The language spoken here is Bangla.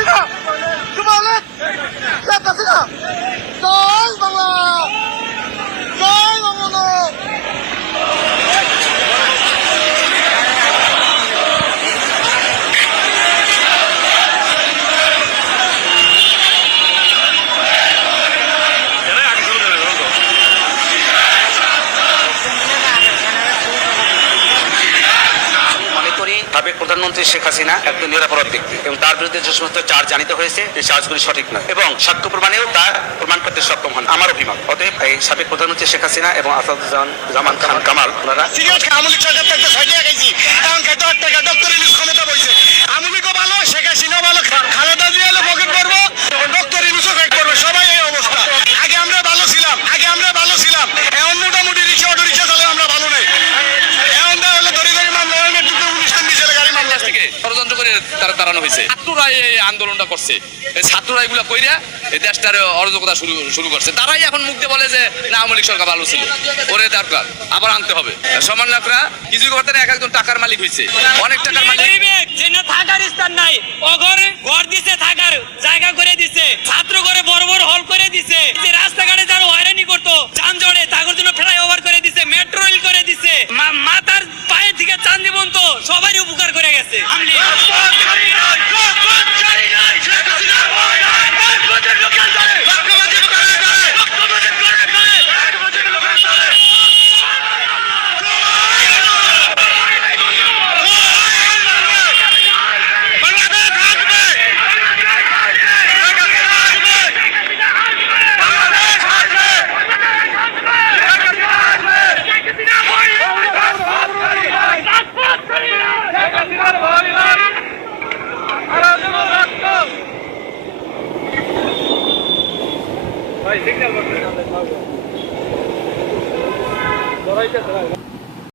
হাসিনা যুবলীগ শেখ হাসিনা জয় বাংলা জয় বাংলা। সাবেক প্রধানমন্ত্রী শেখ হাসিনা একজন নিরাপরাধ ব্যক্তি এবং তার বিরুদ্ধে যে সমস্ত চার্জ জানিত হয়েছে এই চার্জগুলি সঠিক নয় এবং সাক্ষ্য প্রমাণেও তা প্রমাণ করতে সক্ষম হন আমার অভিমত। অতএব এই সাবেক প্রধানমন্ত্রী শেখ হাসিনা এবং আসাদুজ্জামান খান কামাল ওনারা খালেদা জিয়া পকেট করবো, ডক্টর ইউনূসও ফেক করবে, সবাই এই অবস্থা। আগে আমরা ভালো ছিলাম, এখন মোটামুটি রিক্সা অটো রিক্সা চালে আমরা ভালো নেই। এখন হলে ধরে মামলা থেকে ষড়যন্ত্র করে তারা দাঁড়ানো হয়েছে। ছাত্ররাই এই আন্দোলনটা করছে, এই ছাত্ররা এগুলা কইরা এই দেশটার অরাজকতা শুরু করছে। তারাই এখন মুখ দিয়ে বলে যে না আওয়ামী লীগ সরকার ভালো ছিল, ওরে দরকার আবার আনতে হবে। সমন্বয়করা কিছু করতে এক একজন টাকার মালিক হয়েছে, অনেক টাকার মালিক। থাকার স্থান নাই, অঘরে ঘর দিছে, থাকার জায়গা করে দিছে, ছাত্র করে বড় বড় হল করে দিছে, রাস্তাঘাটে যারা হয়রানি করতো যানজটে তাদের জন্য ফ্লাইওভার করে দিছে, মেট্রো রেল করে দিছে, মাথার পায়ে থেকে চান্দি পর্যন্ত সবারই উপকার করে গেছে। ভাই সিগন্যাল করতে